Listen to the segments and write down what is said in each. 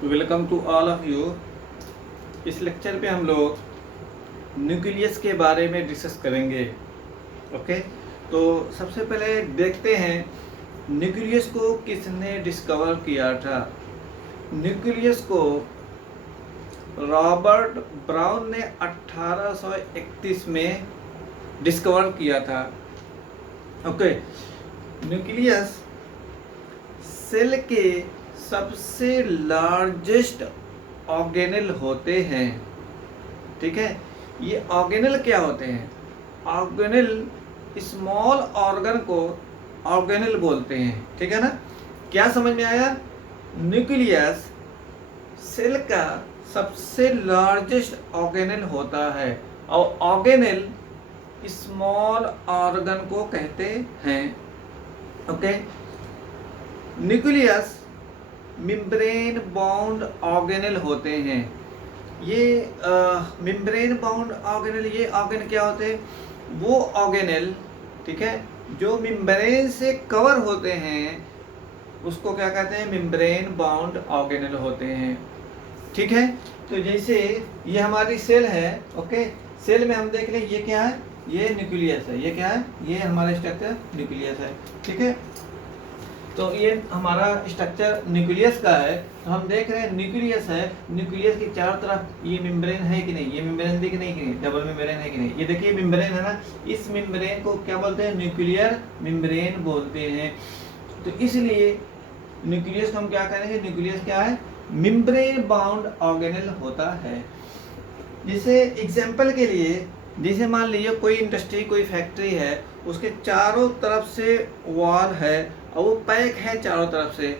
Welcome to all of you. इस lecture पे हम लोग न्यूक्लियस के बारे में डिस्कस करेंगे। ओके, तो सबसे पहले देखते हैं न्यूक्लियस को किसने डिस्कवर किया था। न्यूक्लियस को रॉबर्ट ब्राउन ने 1831 में डिस्कवर किया था। ओके, न्यूक्लियस सेल के सबसे लार्जेस्ट ऑर्गेनेल होते हैं। ठीक है, ये ऑर्गेनेल क्या होते हैं? ऑर्गेनेल स्मॉल ऑर्गन को ऑर्गेनेल बोलते हैं। ठीक है ना, क्या समझ में आया? न्यूक्लियस सेल का सबसे लार्जेस्ट ऑर्गेनेल होता है और ऑर्गेनेल स्मॉल ऑर्गन को कहते हैं। Okay, nucleus membrane bound organelle होते हैं। ये मेम्ब्रेन बाउंड ऑर्गेनेल, ये ऑर्गेन क्या होते हैं? वो ऑर्गेनेल, ठीक है, जो मेम्ब्रेन से कवर होते हैं उसको क्या कहते हैं? मेम्ब्रेन बाउंड ऑर्गेनेल होते हैं। ठीक है, तो जैसे ये हमारी सेल है। ओके, सेल में हम देख लें ये क्या है? ये न्यूक्लियस है। ये क्या है? ये हमारा स्ट्रक्चर न्यूक्लियस है। ठीक है, तो ये हमारा स्ट्रक्चर न्यूक्लियस का है। तो हम देख रहे हैं न्यूक्लियस है, न्यूक्लियस के चारों तरफ ये मेम्ब्रेन है कि नहीं? ये मेम्ब्रेन दिख नहीं कि नहीं? डबल मेम्ब्रेन है कि नहीं? ये देखिए मेम्ब्रेन है ना, इस मेम्ब्रेन को क्या बोलते हैं? न्यूक्लियर मेम्ब्रेन बोलते हैं। तो इसलिए न्यूक्लियस को हम क्या करेंगे? न्यूक्लियस क्या है? मेम्ब्रेन बाउंड ऑर्गेनेल होता है। जैसे एग्जाम्पल के लिए, जैसे मान लीजिए कोई इंडस्ट्री, कोई फैक्ट्री है, उसके चारों तरफ से वॉल है और वो पैक है चारों तरफ से।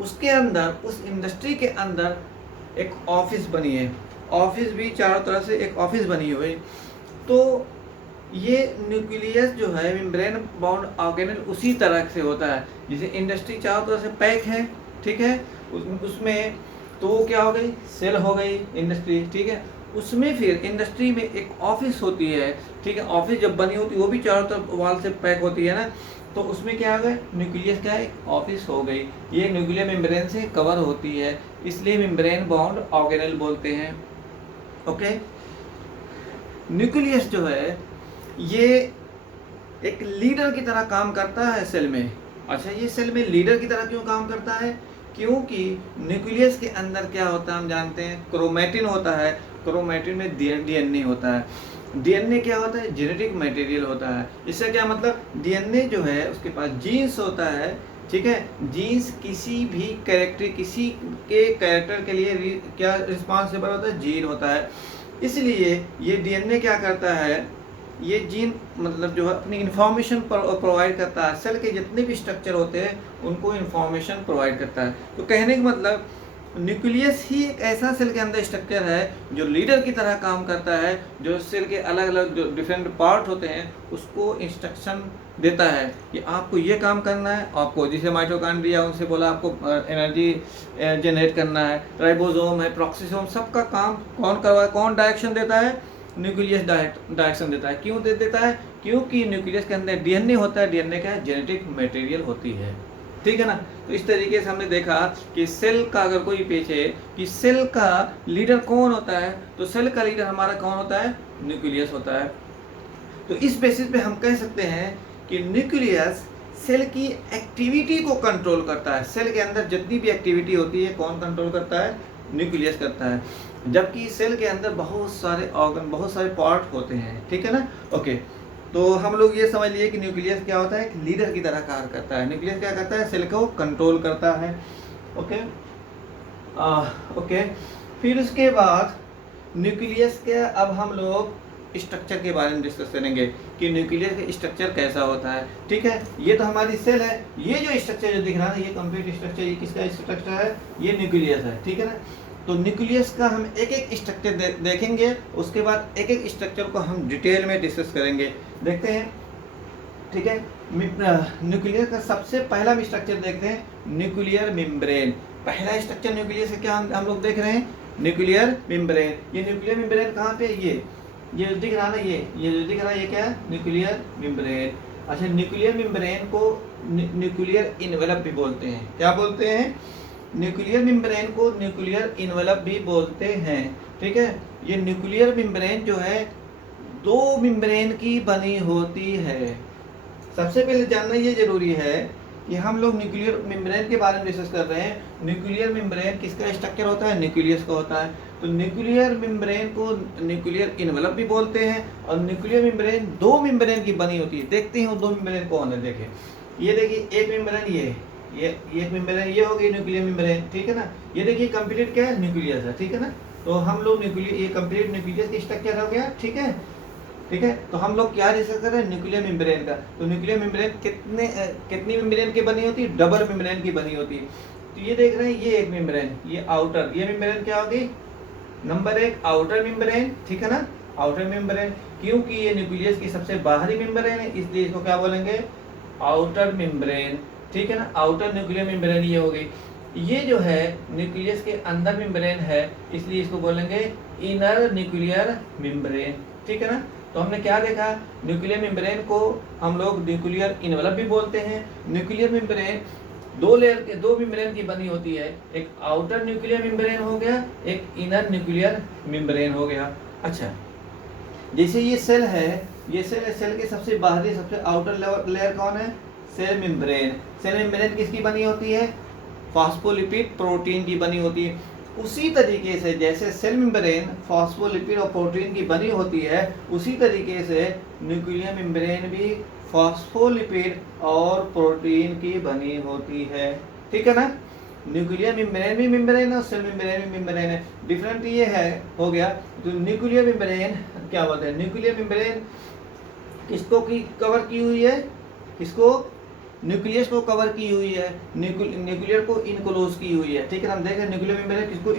उसके अंदर, उस इंडस्ट्री के अंदर एक ऑफिस बनी है, ऑफिस भी चारों तरफ से एक ऑफिस बनी हुई। तो ये न्यूक्लियस जो है मेम्ब्रेन बाउंड ऑर्गेनेल उसी तरह से होता है। जैसे इंडस्ट्री चारों तरफ से पैक है, ठीक है, उसमें तो वो क्या हो गई? सेल हो गई इंडस्ट्री। ठीक है, उसमें फिर इंडस्ट्री में एक ऑफिस होती है। ठीक है, ऑफिस जब बनी होती है वो भी चारों तरफ वॉल से पैक होती है ना, तो उसमें क्या हो गया? न्यूक्लियस क्या है? ऑफिस हो गई। ये न्यूक्लियर मेम्ब्रेन से कवर होती है, इसलिए मेम्ब्रेन बाउंड ऑर्गेनेल बोलते हैं। ओके, न्यूक्लियस जो है ये एक लीडर की तरह काम करता है सेल में। अच्छा, ये सेल में लीडर की तरह क्यों काम करता है? क्योंकि न्यूक्लियस के अंदर क्या होता है हम जानते हैं, क्रोमैटिन होता है। क्रोमैटिन में डीएनए होता है। डीएनए क्या होता है? जेनेटिक मटेरियल होता है। इससे क्या मतलब? डीएनए जो है उसके पास जीन्स होता है। ठीक है, जीन्स किसी भी कैरेक्टर, किसी के कैरेक्टर के लिए क्या रिस्पॉन्सिबल होता है? जीन होता है। इसलिए ये डीएनए क्या करता है? ये जीन मतलब जो है अपनी इंफॉर्मेशन प्रोवाइड करता है। सेल के जितने भी स्ट्रक्चर होते हैं उनको इंफॉर्मेशन प्रोवाइड करता है। तो कहने का मतलब न्यूक्लियस ही एक ऐसा सेल के अंदर स्ट्रक्चर है जो लीडर की तरह काम करता है, जो सेल के अलग अलग जो डिफरेंट पार्ट होते हैं उसको इंस्ट्रक्शन देता है कि आपको ये काम करना है। आपको जैसे माइटोकॉन्ड्रिया, उनसे बोला आपको एनर्जी जनरेट करना है। राइबोसोम है, प्रोक्सिसोम, सबका काम कौन करवा, कौन डायरेक्शन देता है? न्यूक्लियस डायरेक्शन देता है। क्यों देता है? क्योंकि न्यूक्लियस के अंदर डीएनए होता है। डीएनए क्या है? जेनेटिक मटेरियल होती है। ठीक है ना, तो इस तरीके से हमने देखा कि सेल का अगर कोई पूछे कि सेल का लीडर कौन होता है, तो सेल का लीडर हमारा कौन होता है? न्यूक्लियस होता है। तो इस बेसिस पे हम कह सकते हैं कि न्यूक्लियस सेल की एक्टिविटी को कंट्रोल करता है। सेल के अंदर जितनी भी एक्टिविटी होती है कौन कंट्रोल करता है? न्यूक्लियस करता है। जबकि सेल के अंदर बहुत सारे ऑर्गन, बहुत सारे पार्ट होते हैं। ठीक है ना। ओके, तो हम लोग ये समझ लिए कि न्यूक्लियस क्या होता है? एक लीडर की तरह कार्य करता है। न्यूक्लियस क्या करता है? सेल को कंट्रोल करता है। ओके, ओके, फिर उसके बाद न्यूक्लियस के अब हम लोग स्ट्रक्चर के बारे में डिस्कस करेंगे कि न्यूक्लियस का स्ट्रक्चर कैसा होता है। ठीक है, ये तो हमारी सेल है। ये जो स्ट्रक्चर जो दिख रहा है, ये कंप्लीट स्ट्रक्चर, ये किसका स्ट्रक्चर है? ये न्यूक्लियस है। ठीक है ना, तो न्यूक्लियस का हम एक एक स्ट्रक्चर देखेंगे, उसके बाद एक एक स्ट्रक्चर को हम डिटेल में डिस्कस करेंगे। देखते हैं। ठीक है, न्यूक्लियस का सबसे पहला स्ट्रक्चर देखते हैं, न्यूक्लियर मेम्ब्रेन। पहला स्ट्रक्चर न्यूक्लियस से क्या हम लोग देख रहे हैं? Nuclear membrane. ये न्यूक्लियर मेम्ब्रेन कहाँ पे? ये जो दिख रहा है ना, ये जो दिख रहा है, ये क्या है? Nuclear membrane. अच्छा, न्यूक्लियर मेम्ब्रेन को न्यूक्लियर इनवेलप भी बोलते हैं। क्या बोलते हैं? न्यूक्लियर मेम्ब्रेन को न्यूक्लियर इन्वेलप भी बोलते हैं। ठीक है, ये न्यूक्लियर मेम्ब्रेन जो है दो मेम्ब्रेन की बनी होती है। सबसे पहले जानना ये जरूरी है कि हम लोग न्यूक्लियर मेम्ब्रेन के बारे में डिस्कस कर रहे हैं। न्यूक्लियर मेम्ब्रेन किसका स्ट्रक्चर होता है? न्यूक्लियस का होता है। तो न्यूक्लियर मेम्ब्रेन को न्यूक्लियर इन्वेलप भी बोलते हैं, और न्यूक्लियर मेम्ब्रेन दो मेम्ब्रेन की बनी होती है। देखते हैं वो दो मेम्ब्रेन कौन है। देखिए, ये देखिए एक मेम्ब्रेन ये एक मेम्ब्रेन ये हो गई न्यूक्लियर मेम्ब्रेन, ठीक है ना। ये देखिए कंप्लीट क्या है? न्यूक्लियस है, ठीक है ना। तो हम लोग न्यूक्लियर, ये कंप्लीट न्यूक्लियस की स्ट्रक्चर हो गया, ठीक है। ठीक है, तो हम लोग क्या डिस्कस कर रहे हैं? न्यूक्लियर मेम्ब्रेन का। तो न्यूक्लियर मेम्ब्रेन कितनी मेम्ब्रेन की बनी होती है? डबल मेम्ब्रेन की बनी होती है। तो ये देख रहे हैं, ये एक मेम्ब्रेन, ये आउटर, ये मेम्ब्रेन क्या होगी? नंबर एक आउटर मेम्ब्रेन, ठीक है ना, आउटर मेम्ब्रेन। क्योंकि ये न्यूक्लियस की सबसे बाहरी मेम्ब्रेन है, इसलिए इसको क्या बोलेंगे? आउटर मेम्ब्रेन, ठीक है ना। आउटर न्यूक्लियर मेम्ब्रेन ये हो गई। ये जो है न्यूक्लियस के अंदर मेम्ब्रेन है, इसलिए इसको बोलेंगे इनर न्यूक्लियर मेम्ब्रेन, ठीक है ना। तो हमने क्या देखा? न्यूक्लियर मेम्ब्रेन को हम लोग न्यूक्लियर इन्वेलप भी बोलते हैं। न्यूक्लियर मेम्ब्रेन दो लेयर के, दो मेम्ब्रेन की बनी होती है। एक आउटर न्यूक्लियर मेम्ब्रेन हो गया, एक इनर न्यूक्लियर मेम्ब्रेन हो गया। अच्छा, जैसे ये सेल है, ये सेल है, सेल के सबसे बाहरी, सबसे आउटर लेयर कौन है? Cell membrane. सेल मेम्ब्रेन किसकी बनी होती है? फॉस्फोलिपिड प्रोटीन की बनी होती है। उसी तरीके से जैसे सेल मेम्ब्रेन फॉस्फोलिपिड और प्रोटीन की बनी होती है, उसी तरीके से न्यूक्लियर मेम्ब्रेन भी फॉस्फोलिपिड और प्रोटीन की बनी होती है, ठीक है ना। न्यूक्लियर मेम्ब्रेन भी मेम्ब्रेन है और सेल मेम्ब्रेन भी मेम्ब्रेन है। डिफरेंट ये है हो गया। तो न्यूक्लियर मेम्ब्रेन क्या बोलते हैं? न्यूक्लियर मेम्ब्रेन किसको की कवर की हुई है? किसको? न्यूक्लियस को कवर की हुई है, न्यूक्लियर को इनक्लोज की हुई है, ठीक है। हम देख रहे हैं न्यूक्लियर मेम्ब्रेन किसको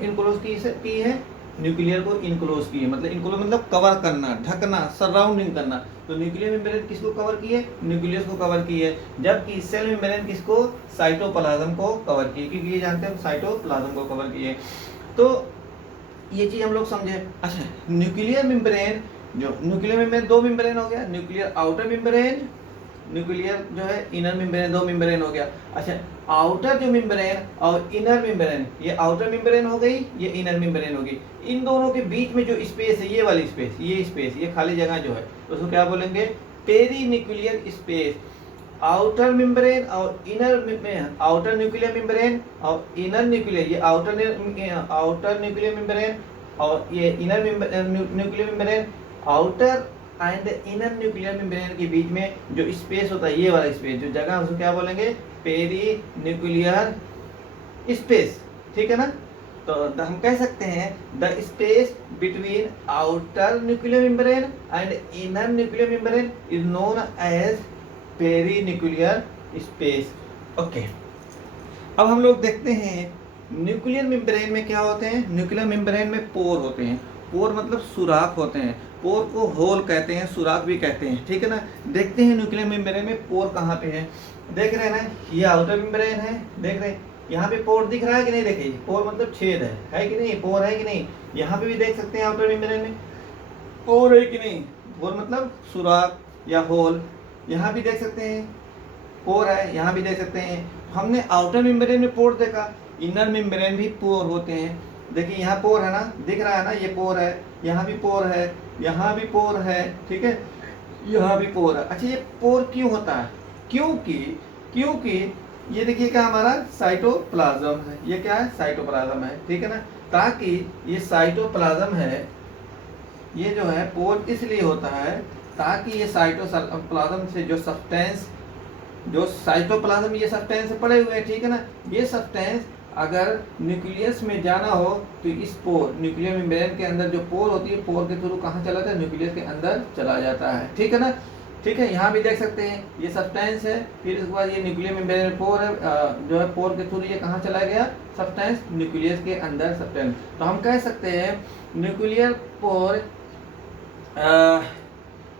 इनक्लोज की है? न्यूक्लियर को इनक्लोज की है। मतलब इनक्लोज मतलब कवर करना, ढकना, सराउंडिंग करना। तो न्यूक्लियर मेम्ब्रेन किसको कवर की है? न्यूक्लियस को कवर की है। जबकि सेल मेम्ब्रेन किसको? साइटोप्लाज्म को कवर की है, क्योंकि ये जानते हैं साइटोप्लाज्म को कवर की है। तो ये चीज हम लोग समझे। अच्छा, न्यूक्लियर मेम्ब्रेन, जो न्यूक्लियर मेम्ब्रेन दो मेम्ब्रेन हो गया, न्यूक्लियर आउटर मेम्ब्रेन, न्यूक्लियर जो है इनर मेम्ब्रेन, दो मेम्ब्रेन हो गया। अच्छा, आउटर जो मेम्ब्रेन और इनर मेम्ब्रेन, ये आउटर मेम्ब्रेन हो गई, ये इनर मेम्ब्रेन होगी। इन दोनों के बीच में जो स्पेस है, ये वाली स्पेस, ये स्पेस, ये खाली जगह जो है, तो उसको क्या बोलेंगे? Perinuclear space. आउटर मेम्ब्रेन और इनर, आउटर न्यूक्लियर मेम्ब्रेन और इनर न्यूक्लियर, ये आउटर न्यूक्लियर मेम्ब्रेन और ये inner nuclear membrane, outer and inner nuclear membrane के बीच में जो स्पेस होता है, ये वाला स्पेस, जो जगह, उसको क्या बोलेंगे? पेरी न्यूक्लियर स्पेस, ठीक है ना। तो हम कह सकते हैं the space between outer nuclear membrane and inner nuclear membrane is known as perinuclear space. Okay, अब हम लोग देखते हैं न्यूक्लियर मेम्ब्रेन में क्या होते हैं। न्यूक्लियर मेम्ब्रेन में पोर होते हैं। पोर मतलब सुराख होते हैं। पोर को होल कहते हैं, सुराख भी कहते हैं, ठीक है ना। देखते हैं न्यूक्लियर मेम्ब्रेन में पोर कहाँ पे है। देख रहे हैं ना, ये आउटर मेम्ब्रेन है, देख रहे हैं यहाँ पे पोर दिख रहा है कि नहीं? देखिए, पोर मतलब छेद है कि नहीं? पोर है कि नहीं? यहाँ पे भी देख सकते हैं आउटर मेम्ब्रेन में पोर है कि नहीं? पोर मतलब सुराख या होल। यहाँ भी देख सकते हैं पोर है, यहाँ भी देख सकते हैं। हमने आउटर मेम्ब्रेन में पोर देखा, इनर मेम्ब्रेन भी पोर होते हैं। देखिए यहाँ पोर है ना, दिख रहा है ना, ये पोर है, यहाँ भी पोर है, यहाँ भी पोर है, ठीक है, यहाँ भी पोर है। अच्छा, ये पोर क्यों होता है? क्योंकि ये देखिए क्या हमारा साइटोप्लाज्म है, ये क्या है? साइटोप्लाज्म है, ठीक है ना। ताकि ये साइटोप्लाज्म है, ये जो है पोर इसलिए होता है ताकि ये साइटोप्लाज्म से जो सब्सटेंस, जो साइटोप्लाज्म ये सब्सटेंस पड़े हुए हैं, ठीक है ना। ये सब्सटेंस अगर न्यूक्लियस में जाना हो तो इस पोर, न्यूक्लियर मेम्ब्रेन के अंदर जो पोर होती है, पोर के थ्रू कहाँ चला जाता है? न्यूक्लियस के अंदर चला जाता है, ठीक है ना। ठीक है, यहाँ भी देख सकते हैं ये सब्सटेंस है, फिर इसके बाद ये न्यूक्लियर मेम्ब्रेन में पोर है, जो है पोर के थ्रू ये कहाँ चला गया? सब्सटेंस न्यूक्लियस के अंदर सब्सटेंस। तो हम कह सकते हैं nuclear pore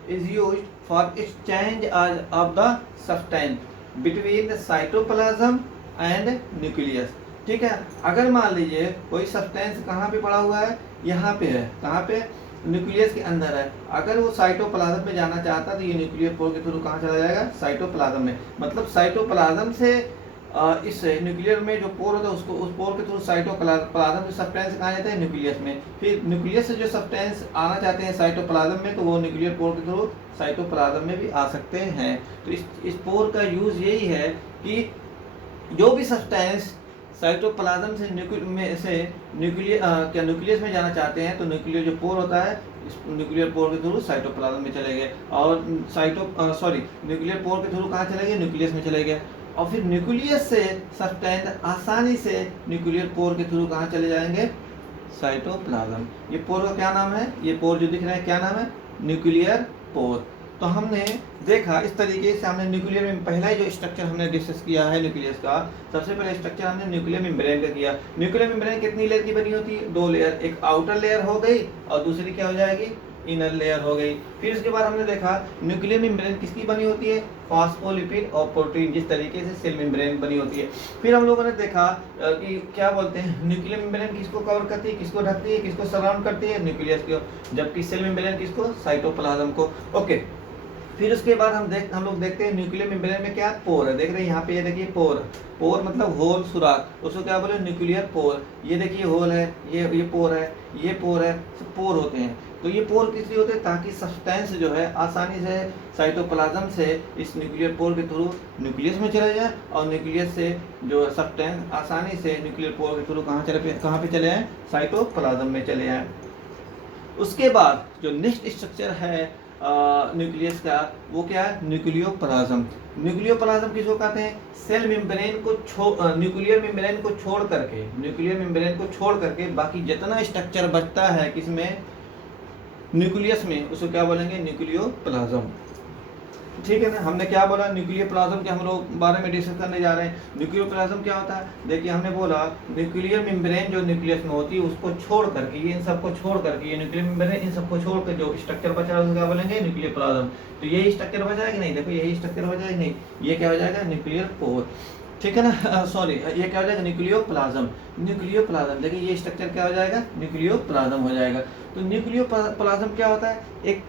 is used for exchange of the substance between the cytoplasm and nucleus, ठीक है। अगर मान लीजिए कोई सब्सटेंस कहाँ पे पड़ा हुआ है? यहाँ पे है, कहाँ पे? न्यूक्लियस के अंदर है। अगर वो साइटोप्लाज्म में जाना चाहता तो ये न्यूक्लियर पोर के थ्रू कहाँ चला जाएगा? साइटोप्लाज्म में। मतलब साइटोप्लाज्म से इस न्यूक्लियर में जो पोर होता है उसको उस पोर के थ्रू साइटोप्लाज्म जो सब्सटेंस कहाँ जाता है न्यूक्लियस में, फिर न्यूक्लियस से जो सब्सटेंस आना चाहते हैं साइटोप्लाज्म में तो वो न्यूक्लियर पोर के थ्रू साइटोप्लाज्म में भी आ सकते हैं। तो इस पोर का यूज यही है कि जो भी सब्सटेंस साइटोप्लाज्म से न्यूक्लियस में जाना चाहते हैं तो न्यूक्लियर जो पोर होता है इस न्यूक्लियर पोर के थ्रू साइटोप्लाज्म में चले गए, और न्यूक्लियर पोर के थ्रू कहाँ चले गए, न्यूक्लियस में चले गए, और फिर न्यूक्लियस से सब्सटेंस आसानी से न्यूक्लियर पोर के थ्रू कहाँ चले जाएंगे, साइटोप्लाज्म। ये पोर का क्या नाम है, ये पोर जो दिख रहा है क्या नाम है, न्यूक्लियर पोर। तो हमने देखा इस तरीके से हमने न्यूक्लियर में पहला ही जो स्ट्रक्चर हमने डिस्कस किया है न्यूक्लियस का, सबसे पहले स्ट्रक्चर हमने न्यूक्लियर मेम्ब्रेन का किया। न्यूक्लियर मेम्ब्रेन कितनी लेयर की बनी होती है, 2 लेयर, एक आउटर लेयर हो गई और दूसरी क्या हो जाएगी, इनर लेयर हो गई। फिर उसके बाद हमने देखा न्यूक्लियर मेम्ब्रेन किसकी बनी होती है, फॉस्फोलिपिड और प्रोटीन, जिस तरीके से सेल मेम्ब्रेन बनी होती है। फिर हम लोगों ने देखा कि क्या बोलते हैं न्यूक्लियर मेम्ब्रेन किसको कवर करती है, किसको ढकती है, किसको सराउंड करती है, न्यूक्लियस को, जबकि सेल मेम्ब्रेन किसको, साइटोप्लाज्म को। ओके, फिर उसके बाद हम लोग देखते हैं न्यूक्लियर मेम्ब्रेन में क्या पोर है, देख रहे हैं यहाँ पे, ये देखिए पोर, पोर मतलब होल, सुराख, उसको क्या बोले, न्यूक्लियर पोर। ये देखिए होल है, ये पोर है, ये पोर है, सब पोर होते हैं। तो ये पोर किस लिए होते हैं, ताकि सब्सटेंस जो है आसानी से साइटोप्लाज्म से इस न्यूक्लियर पोर के थ्रू न्यूक्लियस में चले जाए, और न्यूक्लियस से जो सब्सटेंस आसानी से न्यूक्लियर पोर के थ्रू कहाँ पे चले जाए, साइटोप्लाज्म में चले जाए। उसके बाद जो नेक्स्ट स्ट्रक्चर है न्यूक्लियस का, वो क्या है, न्यूक्लियोप्लाज्म। न्यूक्लियोप्लाज्म किसको कहते हैं, सेल मेम्ब्रेन को न्यूक्लियर मेम्ब्रेन को छोड़ करके बाकी जितना स्ट्रक्चर बचता है किसमें, न्यूक्लियस में, उसको क्या बोलेंगे, न्यूक्लियोप्लाज्म। ठीक है ना, हमने क्या बोला, न्यूक्लियोप्लाज्म के हम लोग बारे में डिस्कस करने जा रहे हैं। न्यूक्लियोप्लाज्म क्या होता है, देखिए हमने बोला न्यूक्लियर मेम्ब्रेन जो न्यूक्लियस में होती है उसको छोड़ करके, ये इन सबको छोड़ करके, ये न्यूक्लियर मेम्ब्रेन इन सबको छोड़ कर जो स्ट्रक्चर बचा है उसको क्या बोलेंगे, न्यूक्लियोप्लाज्म। तो यही स्ट्रक्चर बचा है कि नहीं, देखो यही स्ट्रक्चर बचा है नहीं, ये क्या हो जाएगा, न्यूक्लियर पोर। ठीक है ना, सॉरी, ये क्या हो जाएगा, न्यूक्लियोप्लाज्म। न्यूक्लियोप्लाज्म देखिए ये स्ट्रक्चर क्या हो जाएगा, न्यूक्लियोप्लाज्म हो जाएगा। तो न्यूक्लियोप्लाज्म क्या होता है, एक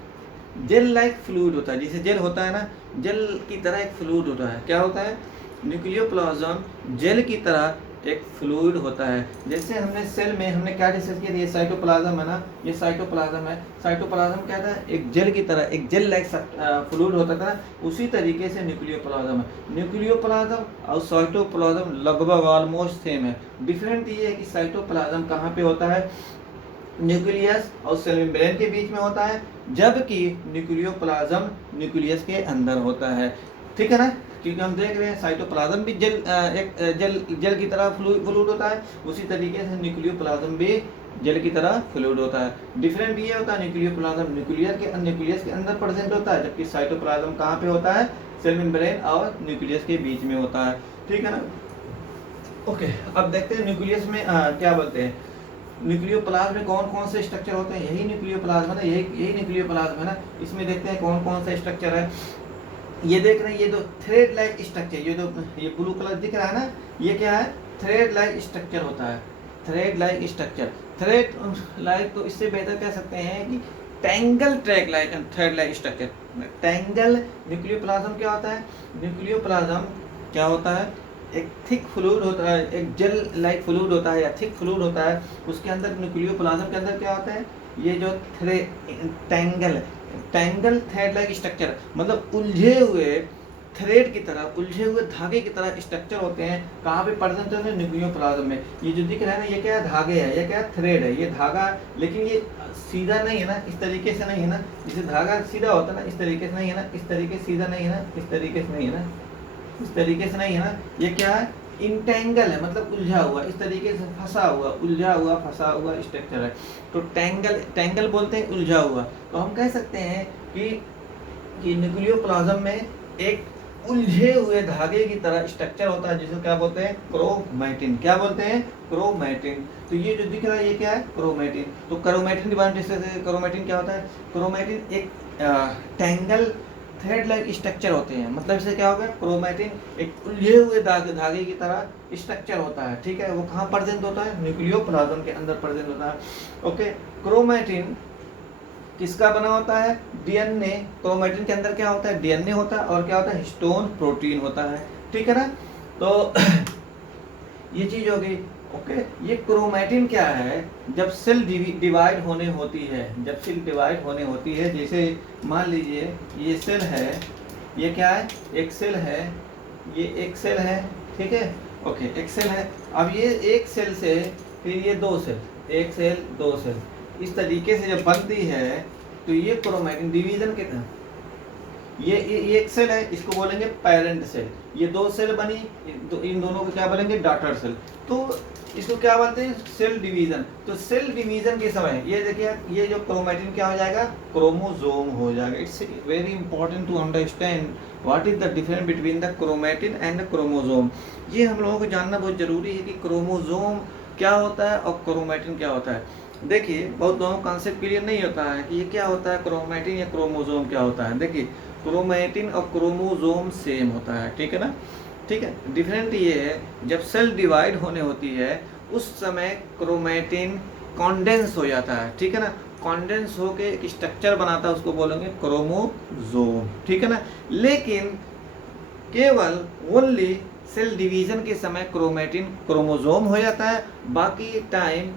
जेल लाइक फ्लूइड होता है, जैसे जेल होता है ना, जेल की तरह एक फ्लूइड होता है। क्या होता है, न्यूक्लियोप्लाज्म जेल की तरह एक फ्लूइड होता है। जैसे हमने सेल में हमने क्या डिस्कस किया, ये साइटोप्लाज्म है ना, ये साइटोप्लाज्म है। साइटोप्लाज्म क्या था, एक जेल की तरह, एक जेल लाइक फ्लूइड होता था ना, उसी तरीके से न्यूक्लियोप्लाज्म है। न्यूक्लियोप्लाज्म और साइटोप्लाज्म लगभग ऑलमोस्ट सेम है। डिफरेंट ये है कि साइटोप्लाज्म कहाँ पे होता है, न्यूक्लियस और सेल मेम्ब्रेन के बीच में होता है, जबकि न्यूक्लियोप्लाज्म न्यूक्लियस के अंदर होता है। ठीक है ना, क्योंकि हम देख रहे हैं साइटोप्लाज्म भी जेल की तरह फ्लूइड होता है, उसी तरीके से न्यूक्लियोप्लाज्म भी जेल की तरह फ्लूइड होता है। डिफरेंट ये होता है, न्यूक्लियोप्लाज्म न्यूक्लियस के अंदर प्रेजेंट होता है, जबकि साइटोप्लाज्म कहाँ पे होता है, सेल मेम्ब्रेन और न्यूक्लियस के बीच में होता है। ठीक है ना, ओके, अब देखते हैं न्यूक्लियस में क्या बोलते हैं, न्यूक्लियोप्लाज्म में कौन कौन से स्ट्रक्चर होते हैं, यही न्यूक्लियोप्लाज्म है ना, यही न्यूक्लियोप्लाज्म है ना। इसमें देखते हैं कौन कौन सा स्ट्रक्चर है। ये देख रहे हैं, ये जो थ्रेड लाइक स्ट्रक्चर, ये ब्लू कलर दिख रहा है ना, ये क्या है, थ्रेड लाइक स्ट्रक्चर होता है। Thread like structure, thread like तो इससे बेहतर कह सकते हैं कि tangle thread like structure. Tangle nucleoplasm क्या होता है, न्यूक्लियोप्लाज्म क्या होता है, एक थिक फ्लूइड होता है, एक जेल लाइक फ्लूइड होता है या थिक फ्लूइड होता है। उसके अंदर न्यूक्लियोप्लाज्म के अंदर क्या होता है, ये जो टैंगल थ्रेड लाइक स्ट्रक्चर, मतलब उलझे हुए थ्रेड की तरह, उलझे हुए धागे की तरह स्ट्रक्चर होते हैं। कहाँ पे प्रेजेंट होते हैं, न्यूक्लियोप्लाज्म में। ये जो दिख रहा है ना, ये क्या है, धागे है, ये क्या है, थ्रेड है, ये धागा, लेकिन ये सीधा नहीं है ना, इस तरीके से नहीं है ना, जैसे धागा सीधा होता है ना, इस तरीके से नहीं है ना, इस तरीके से सीधा नहीं है ना, इस तरीके से नहीं है ना, इस तरीके से नहीं है ना, ये क्या है, इंटेंगल है, मतलब उलझा हुआ, इस तरीके से फंसा हुआ, उलझा हुआ, फंसा हुआ स्ट्रक्चर है। तो टैंगल बोलते हैं उलझा हुआ। तो हम कह सकते हैं कि न्यूक्लियोप्लाज्म में एक उलझे हुए धागे की तरह स्ट्रक्चर होता है, जिसे क्या बोलते हैं, क्रोमैटिन। क्या बोलते हैं, क्रोमैटिन। तो ये जो दिख रहा है ये क्या है, क्रोमैटिन। तो क्रोमैटिन के बारे में डिस्कस करें, क्रोमैटिन क्या होता है, क्रोमैटिन एक टैंगल थ्रेड लाइक स्ट्रक्चर होते हैं। मतलब इसे क्या होगा, क्रोमैटिन एक उलझे हुए धागे की तरह स्ट्रक्चर होता है। ठीक है, वो कहाँ प्रेजेंट होता है, न्यूक्लियोप्लाज्म के अंदर प्रेजेंट होता है। ओके, क्रोमैटिन किसका बना होता है, डीएनए। क्रोमैटिन के अंदर क्या होता है, डीएनए होता है, और क्या होता है, हिस्टोन प्रोटीन होता है। ठीक है ना, तो ये चीज हो गई। ओके, ये क्रोमैटिन क्या है, जब सेल डिवाइड होने होती है, जब सेल डिवाइड होने होती है, जैसे मान लीजिए ये सेल है, ये क्या है, एक सेल है, ये एक सेल है, ठीक है, ओके, एक सेल है। अब ये एक सेल से फिर ये दो सेल, एक सेल दो सेल, इस तरीके से जब बनती है तो ये क्रोमैटिन डिवीजन के ये एक सेल है, इसको बोलेंगे पेरेंट सेल। ये दो सेल बनी, इन दोनों को क्या बोलेंगे, डॉटर सेल। तो इसको क्या बोलते हैं, सेल डिवीजन। तो सेल डिवीजन के समय ये देखिए, ये जो क्रोमैटिन क्या हो जाएगा, क्रोमोसोम हो जाएगा। It's very important to understand what is the difference between the chromatin and the chromosome. ये हम लोगों को जानना बहुत जरूरी है कि क्रोमोसोम क्या होता है और क्रोमैटिन क्या होता है। देखिए, बहुत लोगों को कॉन्सेप्ट क्लियर नहीं होता है कि ये क्या होता है, क्रोमैटिन या क्रोमोसोम क्या होता है। देखिए, क्रोमैटिन और क्रोमोसोम सेम होता है, ठीक है ना, ठीक है। डिफरेंट ये है, जब सेल डिवाइड होने होती है उस समय क्रोमैटिन कॉन्डेंस हो जाता है, ठीक है ना, कॉन्डेंस होके एक स्ट्रक्चर बनाता है, उसको बोलेंगे क्रोमोसोम, ठीक है ना। लेकिन केवल ओनली सेल डिवीजन के समय क्रोमैटिन क्रोमोसोम हो जाता है, बाकी टाइम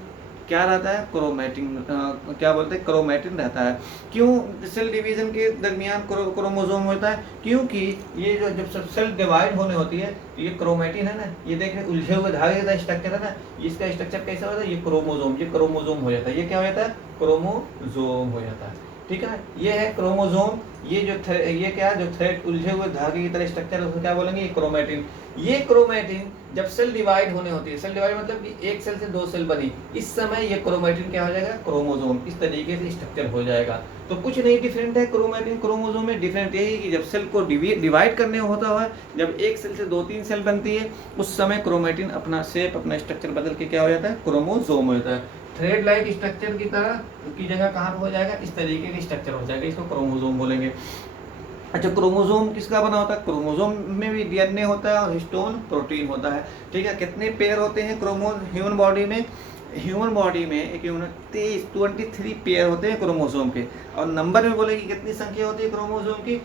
क्या रहता है, क्रोमैटिन क्या बोलते हैं, क्रोमैटिन रहता है। क्यों सेल डिवीजन के दरमियान क्रोमोसोम होता है, क्योंकि ये जो जब सेल डिवाइड होने होती है, ये क्रोमैटिन है ना, ये देख रहे उलझे हुए धागे का स्ट्रक्चर है ना, इसका स्ट्रक्चर कैसा होता है, ये क्रोमोसोम, ये क्रोमोसोम हो जाता है, ये क्या हो जाता है, क्रोमोसोम हो जाता है, ठीक है ना। ये है क्रोमोसोम, ये जो ये क्या है, जो थ्रेड उलझे हुए धागे की तरह स्ट्रक्चर है, उसको क्या बोलेंगे, ये क्रोमैटिन। ये क्रोमैटिन जब सेल डिवाइड होने होती है, सेल डिवाइड मतलब कि एक सेल से दो सेल बनी, इस समय ये क्रोमैटिन क्या हो जाएगा, क्रोमोसोम, इस तरीके से स्ट्रक्चर हो जाएगा। तो कुछ नहीं डिफरेंट है क्रोमैटिन क्रोमोसोम में, डिफरेंट यही है कि जब सेल को डिवाइड करने होता है, जब एक सेल से दो तीन सेल बनती है, उस समय क्रोमैटिन अपना शेप, अपना स्ट्रक्चर बदल के क्या हो जाता है, क्रोमोसोम हो जाता है। थ्रेड लाइक स्ट्रक्चर की तरह की जगह कहाँ पर हो जाएगा, इस तरीके का स्ट्रक्चर हो जाएगा, इसको क्रोमोसोम बोलेंगे। अच्छा, क्रोमोसोम किसका बना होता है, क्रोमोसोम में भी डीएनए होता है और हिस्टोन प्रोटीन होता है, ठीक है। कितने पेयर होते हैं ह्यूमन बॉडी में, ह्यूमन बॉडी में एक 23 पेयर होते हैं क्रोमोसोम के, और नंबर में बोले कि कितनी संख्या होती है क्रोमोसोम की,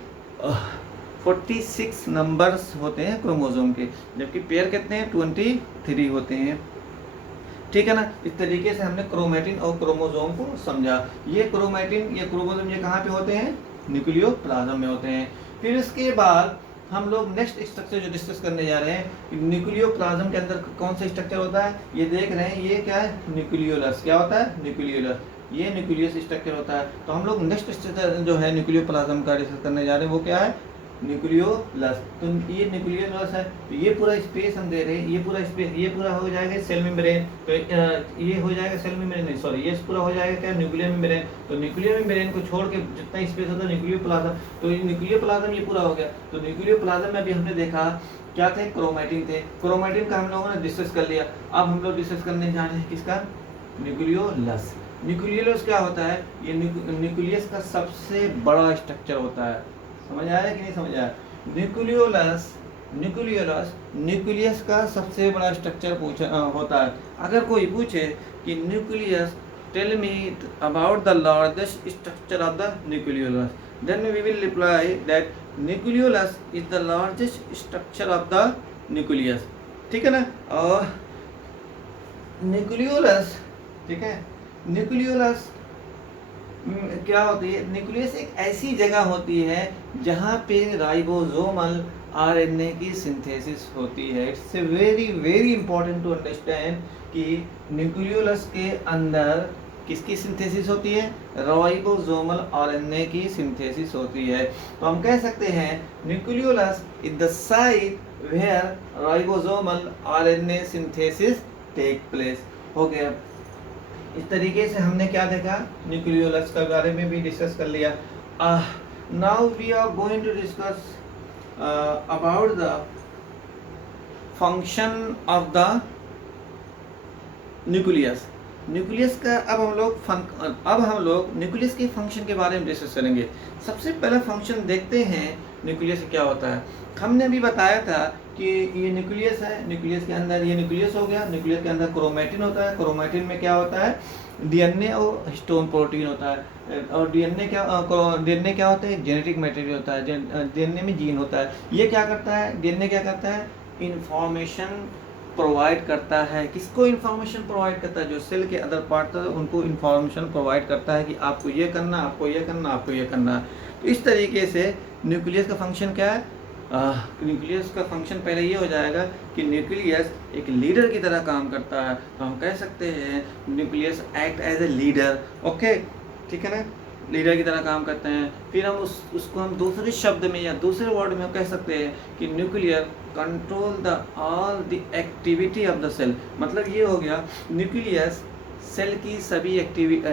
46 नंबर्स होते हैं क्रोमोसोम के, जबकि पेयर कितने हैं, 23 होते हैं, ठीक है ना। इस तरीके से हमने क्रोमैटिन और क्रोमोसोम को समझा। ये क्रोमैटिन, ये क्रोमोसोम, ये कहाँ पे होते हैं, न्यूक्लियोप्लाज्म में होते हैं। फिर इसके बाद हम लोग नेक्स्ट स्ट्रक्चर जो डिस्कस करने जा रहे हैं, न्यूक्लियोप्लाज्म के अंदर कौन सा स्ट्रक्चर होता है, ये देख रहे हैं, ये क्या है, न्यूक्लियोलस, क्या होता है, न्यूक्लियोलस, ये न्यूक्लियस स्ट्रक्चर होता है। तो हम लोग नेक्स्ट स्ट्रक्चर जो है न्यूक्लियोप्लाज्म का डिस्कस करने जा रहे हैं, वो क्या है, न्यूक्लियोलस। तो ये न्यूक्लियोलस है, तो ये पूरा स्पेस हम दे रहे हैं, ये पूरा स्पेस, ये पूरा हो जाएगा सेल मेम्ब्रेन, तो ये हो जाएगा सेल मेम्ब्रेन नहीं, सॉरी, ये पूरा हो जाएगा क्या, न्यूक्लियर मेम्ब्रेन। तो न्यूक्लियर मेम्ब्रेन को छोड़ के जितना स्पेस होता है न्यूक्लियोप्लाज्म, तो न्यूक्लियोप्लाज्म ये पूरा हो गया। तो न्यूक्लियोप्लाज्म में अभी हमने देखा क्या थे, क्रोमैटिन थे, क्रोमैटिन का हम लोगों ने डिस्कस कर लिया। अब हम लोग डिस्कस करने जा रहे हैं किसका, न्यूक्लियोलस। न्यूक्लियोलस क्या होता है, ये न्यूक्लियस का सबसे बड़ा स्ट्रक्चर होता है। समझ आया कि नहीं समझ आया, न्यूक्लियोलस, न्यूक्लियस का सबसे बड़ा स्ट्रक्चर होता है। अगर कोई पूछे कि nucleus, tell me about the largest structure of the nucleolus, then we will reply that nucleolus is the largest structure of the nucleus, ठीक है ना। और न्यूक्लियोलस, ठीक है, न्यूक्लियोलस क्या होती है, न्यूक्लियस एक ऐसी जगह होती है जहाँ पे राइबोसोमल आरएनए की सिंथेसिस होती है। It's very very important to understand कि न्यूक्लियोलस के अंदर किसकी सिंथेसिस होती है, राइबोसोमल आरएनए की सिंथेसिस होती है। तो हम कह सकते हैं nucleolus is the site where ribosomal RNA synthesis take place. हो गया, इस तरीके से हमने क्या देखा, न्यूक्लियोलस के बारे में भी डिस्कस कर लिया। Now we are going to discuss about the function of the nucleus. Nucleus का अब हम लोग न्यूक्लियस के फंक्शन के बारे में डिस्कस करेंगे। सबसे पहला फंक्शन देखते हैं न्यूक्लियस क्या होता है। हमने अभी बताया था कि ये न्यूक्लियस है, न्यूक्लियस के अंदर ये न्यूक्लियस हो गया, न्यूक्लियस के अंदर क्रोमैटिन होता है, क्रोमैटिन में क्या होता है, डीएनए और हिस्टोन प्रोटीन होता है। और डीएनए क्या होता है, जेनेटिक मटेरियल होता है, डीएनए में जीन होता है। ये क्या करता है, डीएनए क्या करता है, इंफॉर्मेशन प्रोवाइड करता है। किसको इंफॉर्मेशन प्रोवाइड करता है? जो सेल के अदर पार्ट है उनको इंफॉर्मेशन प्रोवाइड करता है कि आपको ये करना, आपको ये करना, आपको ये करना। तो इस तरीके से न्यूक्लियस का फंक्शन क्या है? न्यूक्लियस का फंक्शन पहले ये हो जाएगा कि न्यूक्लियस एक लीडर की तरह काम करता है। तो हम कह सकते हैं nucleus act as a leader. Okay, ठीक है ना, लीडर की तरह काम करते हैं। फिर हम उसको हम दूसरे शब्द में या दूसरे वर्ड में कह सकते हैं कि nuclear control the all the activity of the cell. मतलब ये हो गया न्यूक्लियस सेल की सभी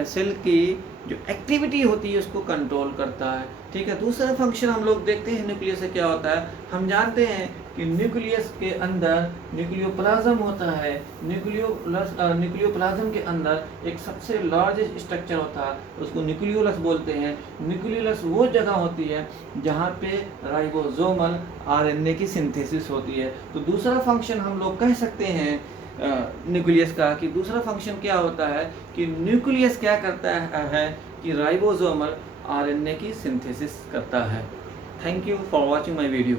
सेल की जो एक्टिविटी होती है उसको कंट्रोल करता है। ठीक है, दूसरा फंक्शन हम लोग देखते हैं न्यूक्लियस से क्या होता है। हम जानते हैं कि न्यूक्लियस के अंदर न्यूक्लियोप्लाज्म होता है। न्यूक्लियोप्लाज्म के अंदर एक सबसे लार्जेस्ट स्ट्रक्चर होता है, उसको न्यूक्लियोलस बोलते हैं। न्यूक्लियोलस वो जगह होती है जहाँ पे राइबोसोमल आरएनए की सिंथेसिस होती है। तो दूसरा फंक्शन हम लोग कह सकते हैं न्यूक्लियस का कि दूसरा फंक्शन क्या होता है कि न्यूक्लियस क्या करता है कि राइबोसोमल आरएनए की सिंथेसिस करता है। Thank you for watching my video.